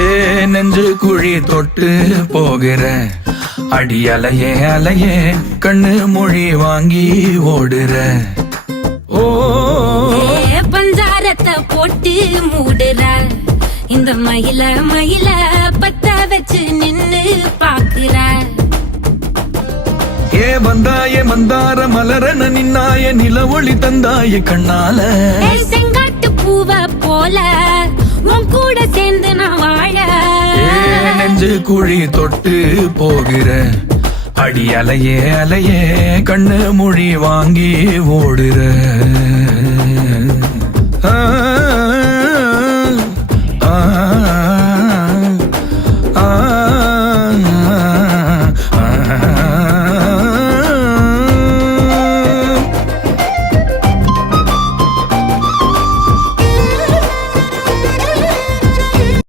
ஏ நெஞ்சு குழி தொட்டு போகிற அடி அலையே அலையே கண்ணு மொழி வாங்கி ஓடுற. ஓ பஞ்சாரத்தை போட்டு மூடுற இந்த மயில மயில பத்த வச்சு நின்னு பாக்குற. ஏ வந்தாய மந்தார மலரன நின்னாய நில ஒளி தந்தாய கண்ணால. செங்காட்டு பூவ போல உன் கூட சேர்ந்து நான் வாழ. நெஞ்சு குழி தொட்டு போகிற அடி அலையே அலையே கண்ணு மொழி வாங்கி ஓடுற.